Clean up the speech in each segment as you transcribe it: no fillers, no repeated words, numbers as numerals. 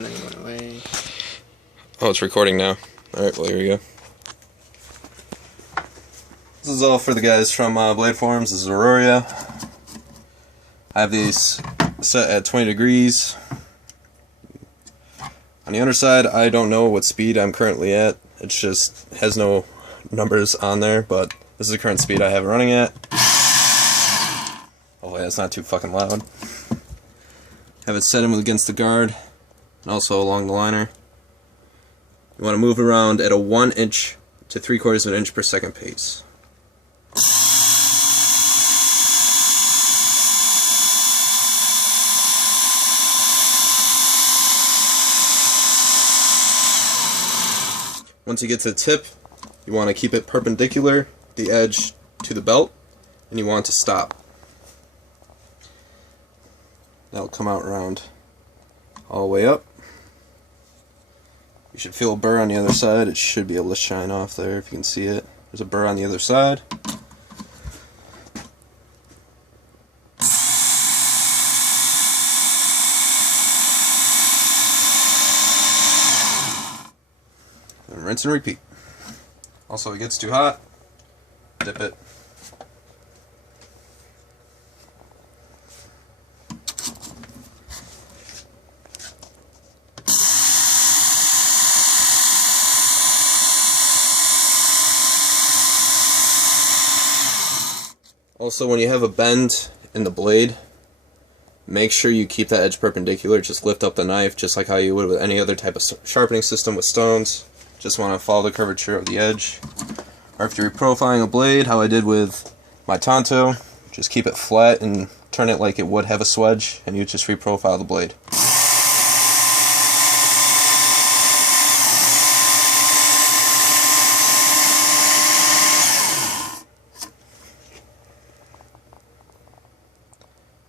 Anyway. Oh, it's recording now. Alright, well, here we go. This is all for the guys from Blade Forums. This is Auraria. I have these set at 20 degrees. On the underside, I don't know what speed I'm currently at. It just has no numbers on there, but this is the current speed I have it running at. Hopefully that's not too fucking loud. Have it set in against the guard, and also along the liner. You want to move around at a 1 inch to 3/4 of an inch per second pace. Once you get to the tip, you want to keep it perpendicular, the edge to the belt, and you want to stop. That'll come out around all the way up. You should feel a burr on the other side. It should be able to shine off there if you can see it. There's a burr on the other side. And rinse and repeat. Also, if it gets too hot, dip it. Also, when you have a bend in the blade, make sure you keep that edge perpendicular. Just lift up the knife just like how you would with any other type of sharpening system with stones. Just want to follow the curvature of the edge. Or if you're profiling a blade, how I did with my Tonto, just keep it flat and turn it like it would have a swedge, and you just reprofile the blade.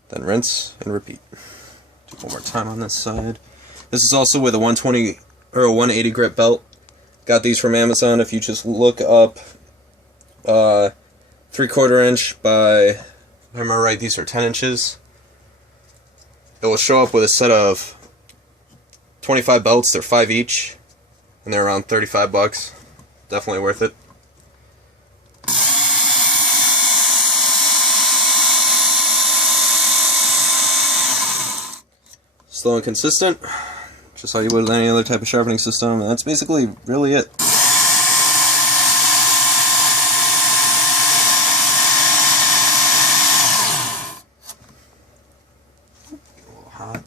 Then rinse and repeat. Do one more time on this side. This is also with a 120 or a 180 grit belt. Got these from Amazon. If you just look up 3/4 inch by, if I remember right, these are 10 inches. It will show up with a set of 25 belts. They're 5 each, and they're around 35 bucks. Definitely worth it. Slow and consistent, just like you would with any other type of sharpening system, and that's basically really it. A little hot.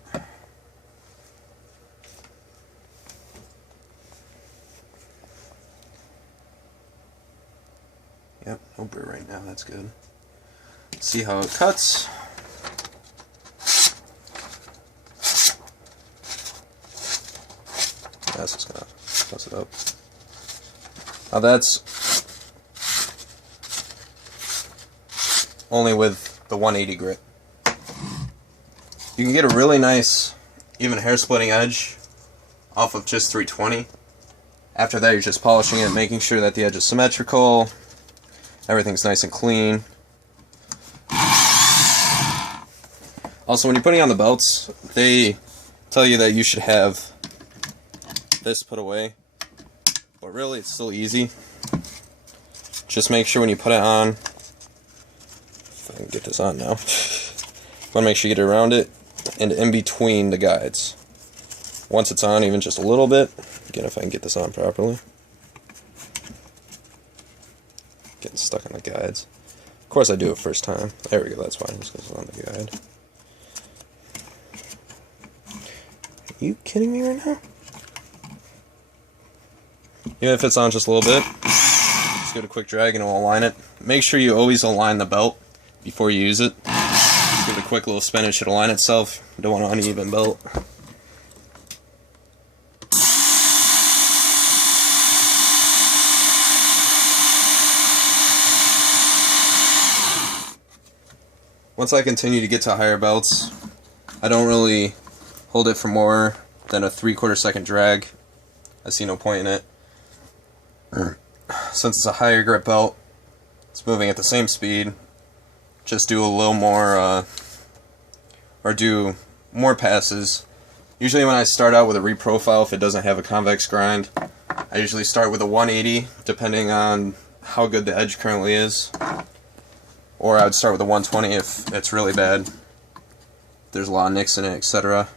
Yep, no burr right now, that's good. See how it cuts. That's just gonna mess it up. Now that's only with the 180 grit. You can get a really nice, even hair splitting edge off of just 320. After that, you're just polishing it, making sure that the edge is symmetrical, everything's nice and clean. Also, when you're putting on the belts, they tell you that you should have this put away, but really it's still easy. Just make sure when you put it on, if I can get this on now, you want to make sure you get it around it and in between the guides. Once it's on, even just a little bit, again if I can get this on properly, getting stuck on the guides. Of course I do it first time. There we go, that's why this goes on the guide. Are you kidding me right now? Even if it's on just a little bit, just give it a quick drag and it will align it. Make sure you always align the belt before you use it. Just give it a quick little spin, it should align itself. You don't want an uneven belt. Once I continue to get to higher belts, I don't really hold it for more than a 3/4 second drag. I see no point in it. Since it's a higher grip belt, it's moving at the same speed. Just do a little more, or do more passes Usually when I start out with a reprofile, if it doesn't have a convex grind, I usually start with a 180, depending on how good the edge currently is. Or I would start with a 120 if it's really bad. There's a lot of nicks in it, etc.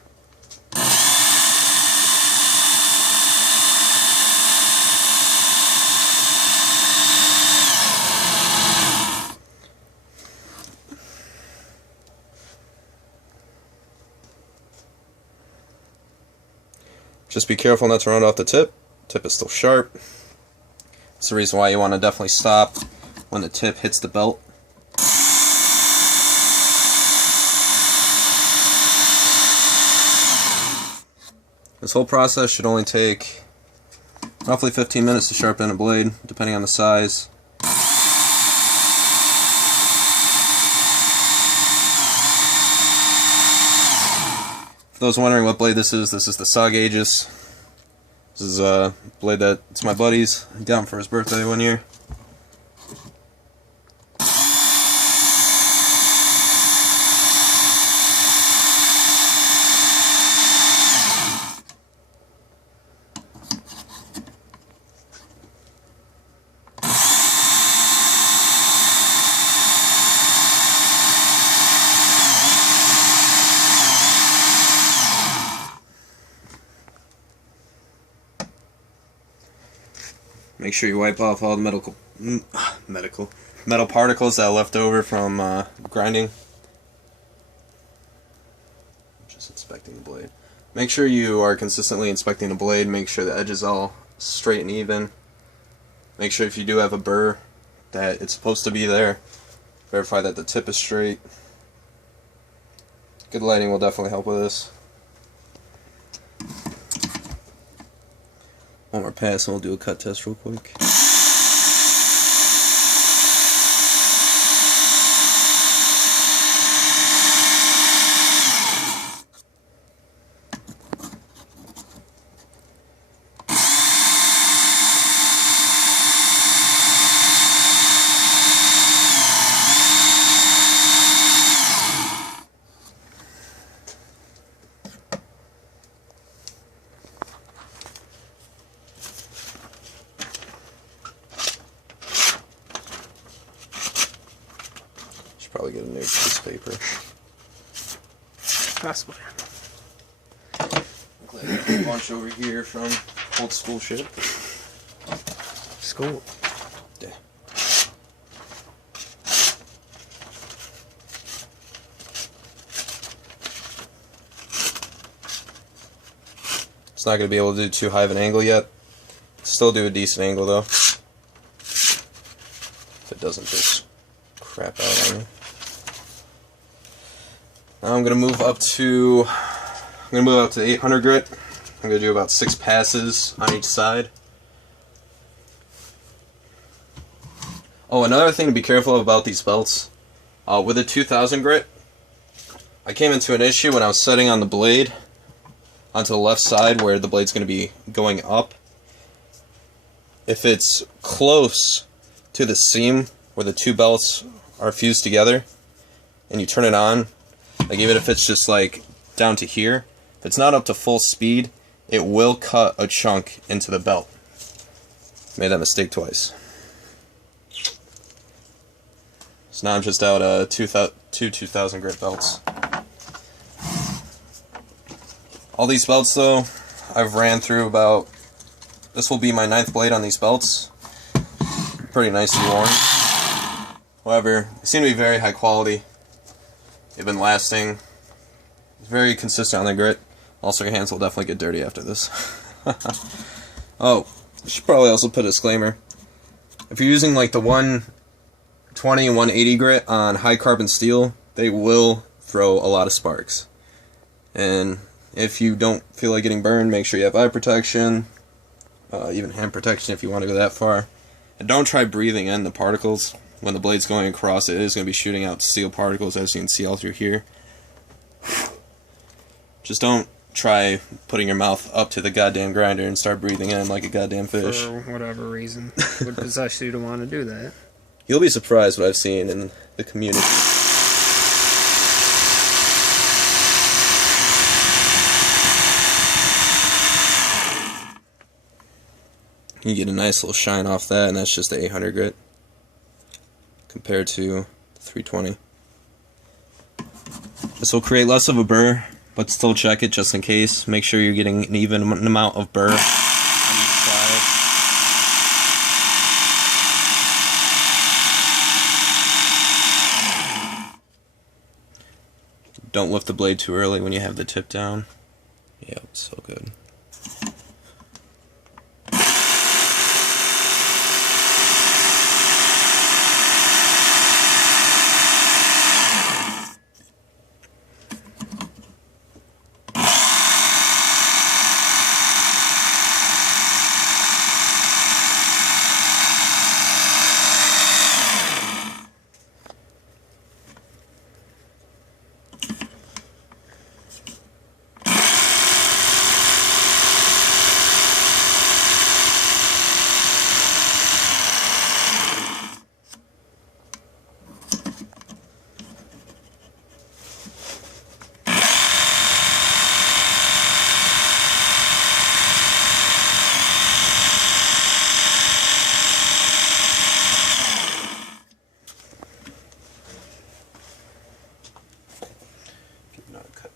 Just be careful not to run off the tip. Tip is still sharp. That's the reason why you want to definitely stop when the tip hits the belt. This whole process should only take roughly 15 minutes to sharpen a blade, depending on the size. For those wondering what blade this is the Saw Gauges. This is a blade that it's my buddy's. I got him for his birthday one year. Make sure you wipe off all the metal particles that are left over from grinding. Just inspecting the blade. Make sure you are consistently inspecting the blade. Make sure the edge is all straight and even. Make sure if you do have a burr that it's supposed to be there. Verify that the tip is straight. Good lighting will definitely help with this. One more pass and we'll do a cut test real quick. Probably get a new piece of paper. Possibly. Glad you can launch over here from old school shit. School. Yeah. It's not going to be able to do too high of an angle yet. Still do a decent angle though. If it doesn't just crap out on me. Now I'm gonna move up to 800 grit. I'm gonna do about 6 passes on each side. Oh, another thing to be careful about these belts, with a 2000 grit, I came into an issue when I was setting on the blade onto the left side where the blade's gonna be going up. If it's close to the seam where the two belts are fused together, and you turn it on. Like even if it's just like down to here, if it's not up to full speed, it will cut a chunk into the belt. Made that mistake twice. So now I'm just out two 2000 grit belts. All these belts though, I've ran through about, this will be my 9th blade on these belts. Pretty nicely worn. However, they seem to be very high quality. They've been lasting. It's very consistent on the grit. Also, your hands will definitely get dirty after this. Oh, I should probably also put a disclaimer. If you're using like the 120 and 180 grit on high carbon steel, they will throw a lot of sparks. And if you don't feel like getting burned, make sure you have eye protection, even hand protection if you want to go that far. And don't try breathing in the particles. When the blade's going across, it is going to be shooting out steel particles, as you can see all through here. Just don't try putting your mouth up to the goddamn grinder and start breathing in like a goddamn fish. For whatever reason would possess you to want to do that. You'll be surprised what I've seen in the community. You get a nice little shine off that, and that's just the 800 grit compared to the 320. This will create less of a burr, but still check it just in case. Make sure you're getting an even amount of burr on each side. Don't lift the blade too early when you have the tip down. Yep, so good.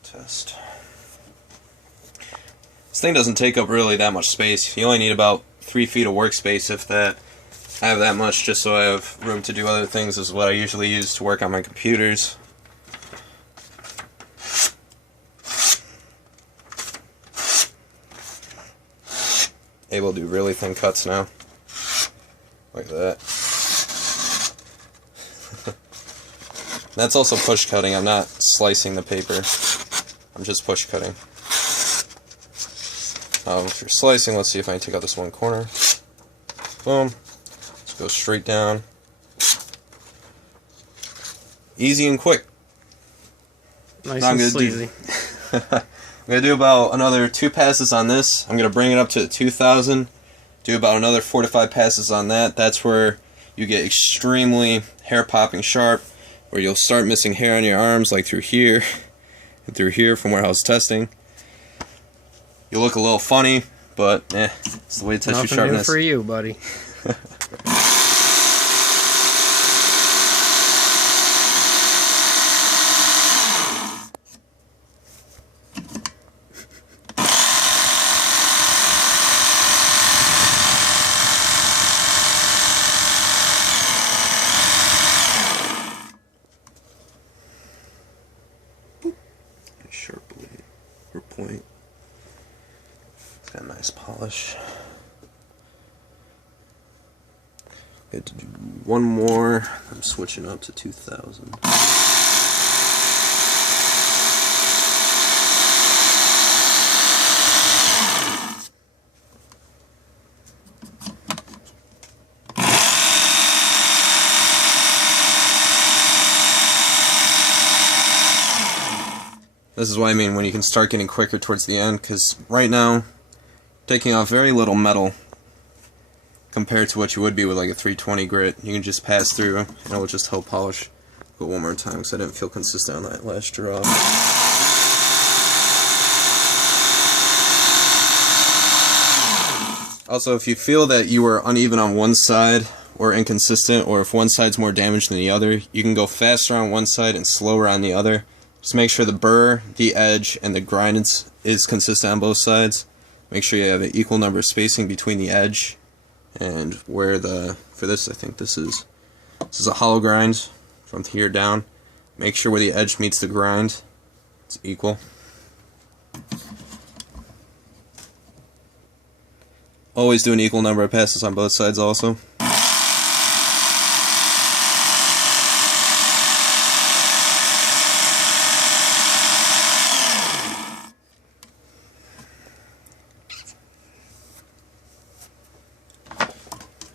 Test. This thing doesn't take up really that much space. You only need about 3 feet of workspace, if that. I have that much just so I have room to do other things. This is what I usually use to work on my computers. Able to do really thin cuts now. Like that. That's also push cutting. I'm not slicing the paper. I'm just push cutting. If you're slicing, let's see if I can take out this one corner. Boom. Let's go straight down. Easy and quick. Nice and sleazy. I'm going to do about another 2 passes on this. I'm going to bring it up to 2,000. Do about another 4 to 5 passes on that. That's where you get extremely hair-popping sharp, where you'll start missing hair on your arms, like through here and through here from where I was testing. You'll look a little funny, but it's the way to test your sharpness. Nothing new for you, buddy. Sharp blade or point. It's got a nice polish. Got to do one more. I'm switching up to 2,000. This is what I mean when you can start getting quicker towards the end, because right now, taking off very little metal compared to what you would be with like a 320 grit. You can just pass through and it will just help polish. Go one more time because I didn't feel consistent on that last draw. Also, if you feel that you are uneven on one side or inconsistent, or if one side's more damaged than the other, you can go faster on one side and slower on the other. Just make sure the burr, the edge, and the grind is consistent on both sides. Make sure you have an equal number of spacing between the edge and where for this I think this is a hollow grind from here down. Make sure where the edge meets the grind, it's equal. Always do an equal number of passes on both sides also.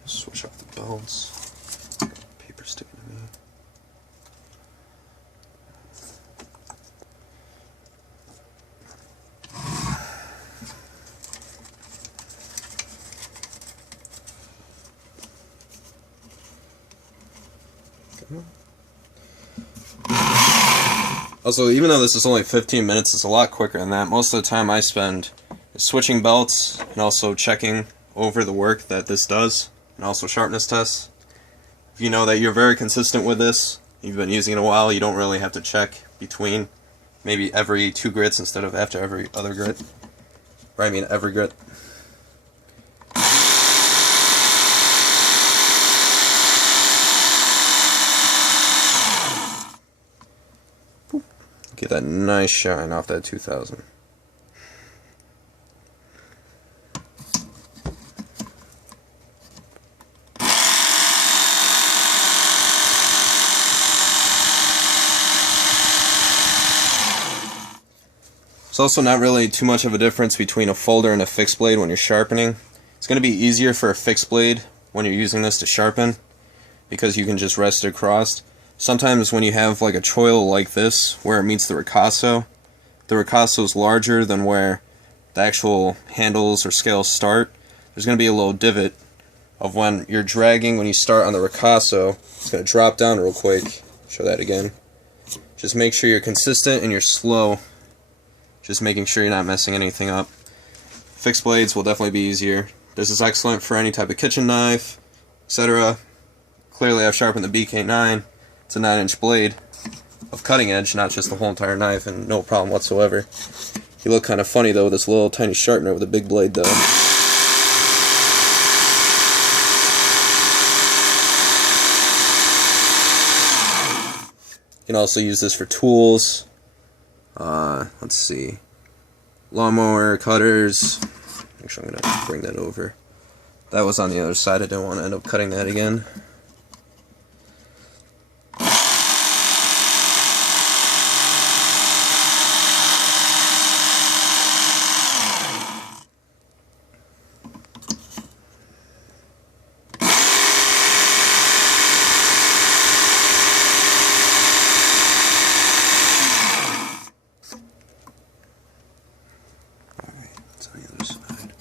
Switch off the belts. Paper sticking to me. Also, even though this is only 15 minutes, it's a lot quicker than that. Most of the time I spend switching belts and also checking over the work that this does, and also sharpness tests. If you know that you're very consistent with this, you've been using it a while, you don't really have to check between maybe every 2 grits instead of after every other grit. Or I mean every grit. Get that nice shine off that 2000. There's also not really too much of a difference between a folder and a fixed blade when you're sharpening. It's going to be easier for a fixed blade when you're using this to sharpen because you can just rest it across. Sometimes when you have like a choil like this where it meets the ricasso is larger than where the actual handles or scales start. There's going to be a little divot of when you're dragging when you start on the ricasso. It's going to drop down real quick. Show that again. Just make sure you're consistent and you're slow. Just making sure you're not messing anything up. Fixed blades will definitely be easier. This is excellent for any type of kitchen knife, etc. Clearly I've sharpened the BK9. It's a 9-inch blade of cutting edge, not just the whole entire knife, and no problem whatsoever. You look kind of funny though with this little tiny sharpener with a big blade though. You can also use this for tools. Let's see, lawnmower, cutters. Actually, I'm going to bring that over. That was on the other side. I didn't want to end up cutting that again. On the other side.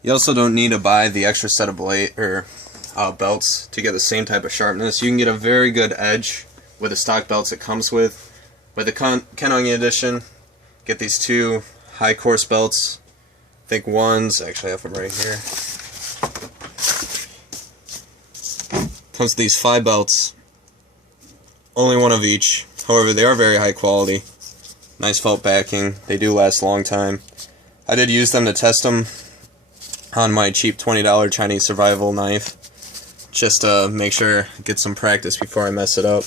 You also don't need to buy the extra set of belts to get the same type of sharpness. You can get a very good edge with the stock belts it comes with. With the Ken Onion edition, get these 2 high course belts. I think one's, actually I have them right here. Comes with these 5 belts, only one of each. However, they are very high quality. Nice felt backing. They do last a long time. I did use them to test them on my cheap $20 Chinese survival knife, just to make sure I get some practice before I mess it up.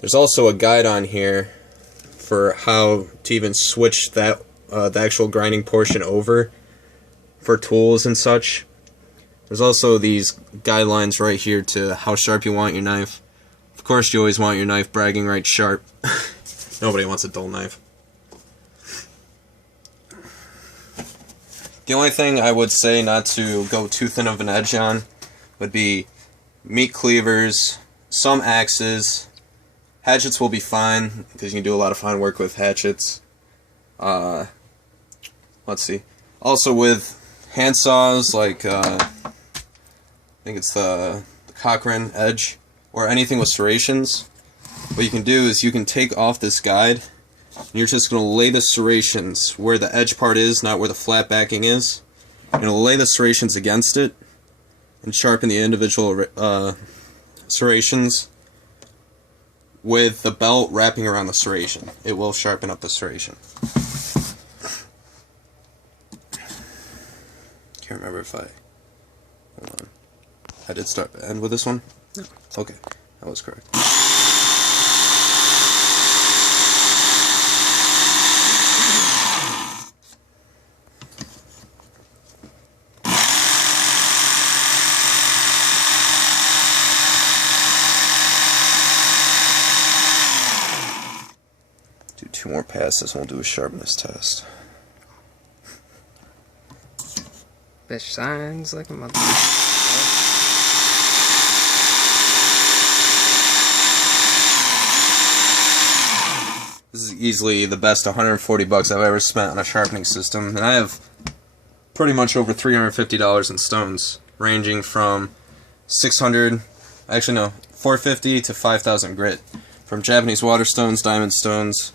There's also a guide on here for how to even switch that the actual grinding portion over for tools and such. There's also these guidelines right here to how sharp you want your knife. Of course, you always want your knife bragging right sharp. Nobody wants a dull knife. The only thing I would say not to go too thin of an edge on would be meat cleavers, some axes. Hatchets will be fine because you can do a lot of fine work with hatchets. Let's see. Also with hand saws like I think it's the Cochrane Edge, or anything with serrations. What you can do is you can take off this guide, and you're just going to lay the serrations where the edge part is, not where the flat backing is. You're going to lay the serrations against it, and sharpen the individual serrations with the belt wrapping around the serration. It will sharpen up the serration. Can't remember if I... Hold on. I did start the end with this one? No. Okay, that was correct. Do 2 more passes and we'll do a sharpness test. Fish signs like a mother. This is easily the best 140 bucks I've ever spent on a sharpening system, and I have pretty much over $350 in stones, ranging from $600 actually no, 450 to 5,000 grit from Japanese water stones, diamond stones.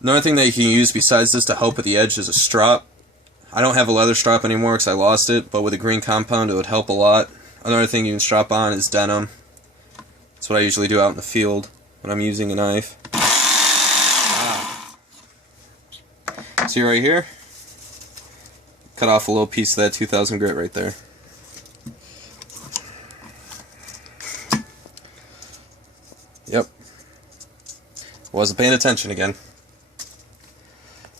Another thing that you can use besides this to help with the edge is a strop. I don't have a leather strop anymore because I lost it, but with a green compound it would help a lot. Another thing you can strap on is denim. That's what I usually do out in the field when I'm using a knife. See right here? Cut off a little piece of that 2,000 grit right there. Yep. Wasn't paying attention again.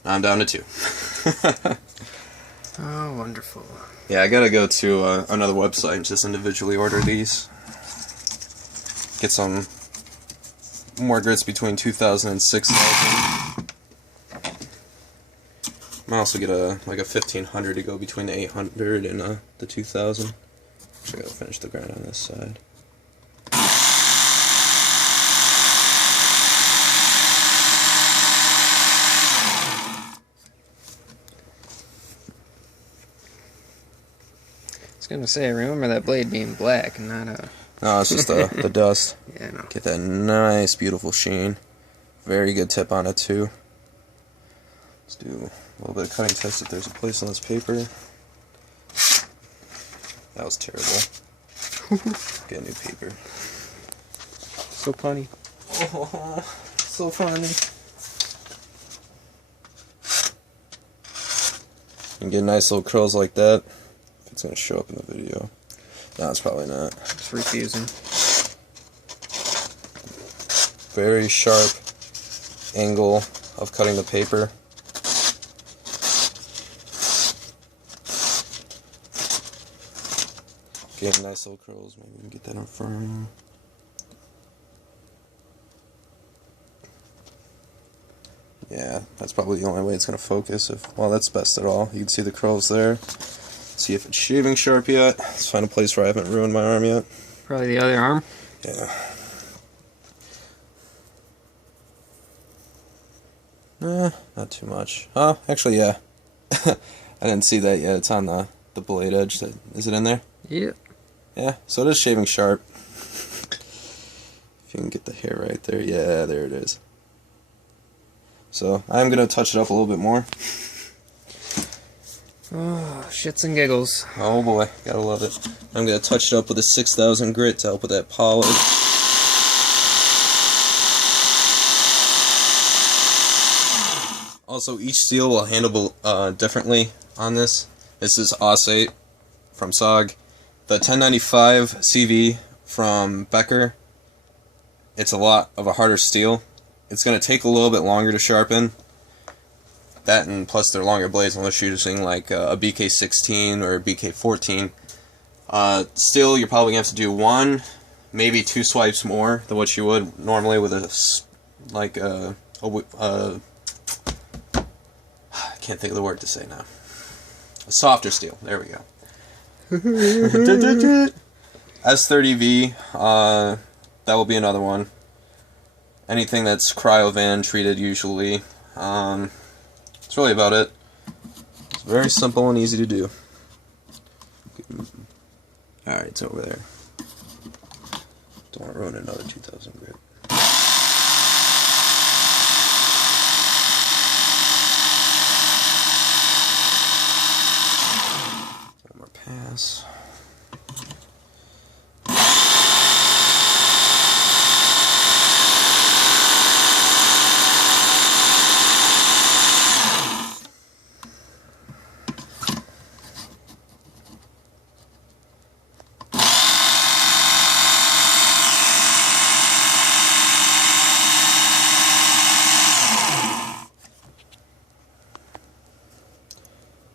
Now I'm down to 2. Oh, wonderful. Yeah, I gotta go to another website and just individually order these. Get some more grits between 2,000 and 6,000. Might also get a 1,500 to go between the 800 and the 2,000. Actually, I gotta finish the grind on this side. I was gonna say, remember that blade being black and not a... No, it's just the dust. Yeah, no. Get that nice, beautiful sheen. Very good tip on it, too. Let's do a little bit of cutting test if there's a place on this paper. That was terrible. Get a new paper. So funny. Oh, so funny. You can get nice little curls like that. If it's going to show up in the video. No, it's probably not. It's refusing. Very sharp angle of cutting the paper. Getting nice little curls. Maybe we can get that in frame. Yeah, that's probably the only way it's going to focus. Well, that's best at all. You can see the curls there. See if it's shaving sharp yet. Let's find a place where I haven't ruined my arm yet. Probably the other arm. Yeah. Not too much. Oh, actually, yeah. I didn't see that yet. It's on the blade edge. Is it in there? Yep. Yeah, so it is shaving sharp. If you can get the hair right there. Yeah, there it is. So, I'm going to touch it up a little bit more. Oh, shits and giggles. Oh boy, gotta love it. I'm going to touch it up with a 6,000 grit to help with that polish. Also, each steel will handle differently on this. This is Aus-8 from SOG. The 1095 CV from Becker, it's a lot of a harder steel. It's going to take a little bit longer to sharpen. That and plus they're longer blades unless you're using like a BK16 or a BK14. Still, you're probably going to have to do 1, maybe 2 swipes more than what you would normally with a I can't think of the word to say now. A softer steel. There we go. S30V, that will be another one. Anything that's cryovan treated usually. That's really about it. It's very simple and easy to do. Alright, it's over there. Don't want to ruin another 2,000 grit. One more pass.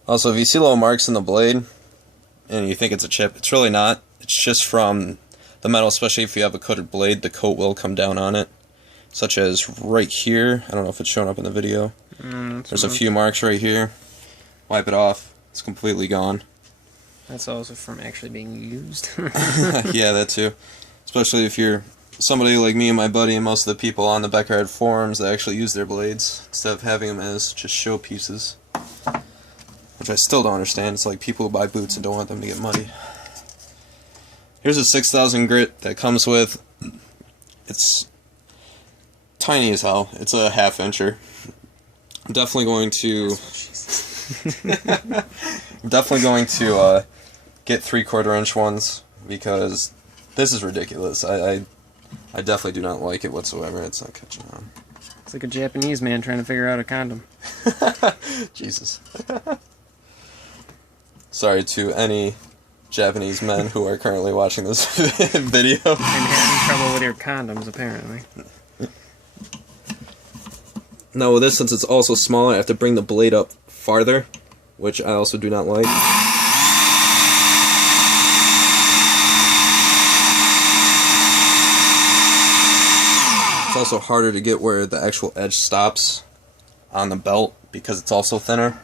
Also, if you see little marks in the blade, and you think it's a chip, it's really not. It's just from the metal, especially if you have a coated blade, the coat will come down on it. Such as right here. I don't know if it's showing up in the video. There's a few marks right here. Wipe it off. It's completely gone. That's also from actually being used. Yeah, that too. Especially if you're somebody like me and my buddy and most of the people on the Becker forums that actually use their blades instead of having them as just showpieces. Which I still don't understand. It's like people who buy boots and don't want them to get muddy. Here's a 6000 grit that comes with. It's tiny as hell. It's a 1/2 incher. I'm definitely going to. Get 3/4 inch ones because this is ridiculous. I definitely do not like it whatsoever. It's not catching on. It's like a Japanese man trying to figure out a condom. Jesus. Sorry to any Japanese men who are currently watching this video. And having trouble with your condoms, apparently. Now with this, since it's also smaller, I have to bring the blade up farther, which I also do not like. It's also harder to get where the actual edge stops on the belt because it's also thinner.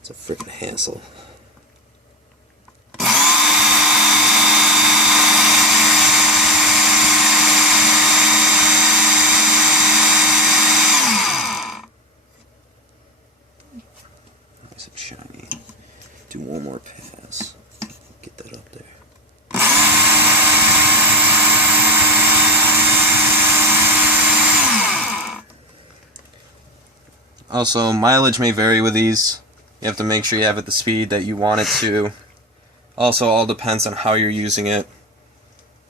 It's a freaking hassle. Nice and shiny. Do one more pass. Get that up there. Also, mileage may vary with these. You have to make sure you have it the speed that you want it to. Also, all depends on how you're using it.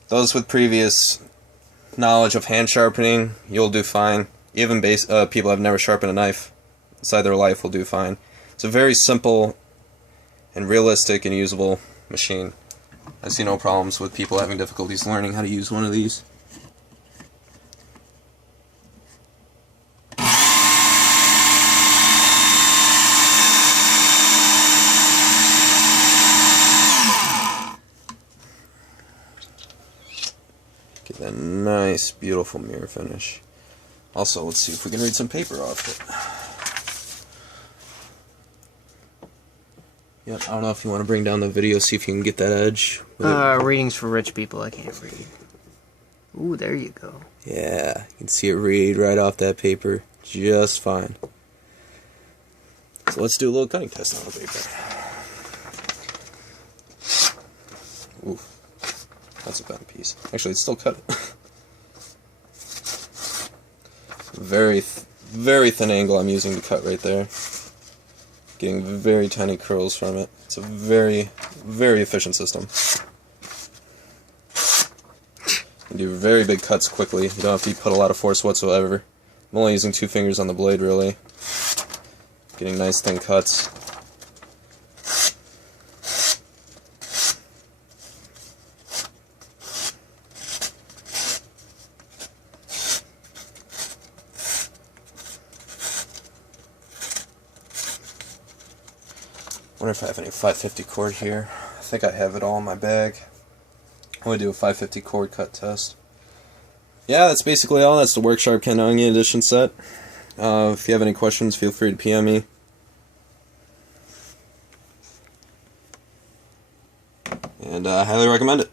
Those with previous knowledge of hand sharpening, you'll do fine. Even people who have never sharpened a knife inside their life will do fine. It's a very simple and realistic and usable machine. I see no problems with people having difficulties learning how to use one of these. Get that nice, beautiful mirror finish. Also, let's see if we can read some paper off it. Yep, I don't know if you want to bring down the video, see if you can get that edge. Readings for rich people, I can't read. Ooh, there you go. Yeah, you can see it read right off that paper just fine. So let's do a little cutting test on the paper. Ooh, that's a bad piece. Actually, it's still cut. Very thin angle I'm using to cut right there. Getting very tiny curls from it. It's a very efficient system. You do very big cuts quickly. You don't have to put a lot of force whatsoever. I'm only using 2 fingers on the blade, really. Getting nice thin cuts. I wonder if I have any 550 cord here. I think I have it all in my bag. I'm going to do a 550 cord cut test. Yeah, that's basically all. That's the WorkSharp KO edition set. If you have any questions, feel free to PM me. And I highly recommend it.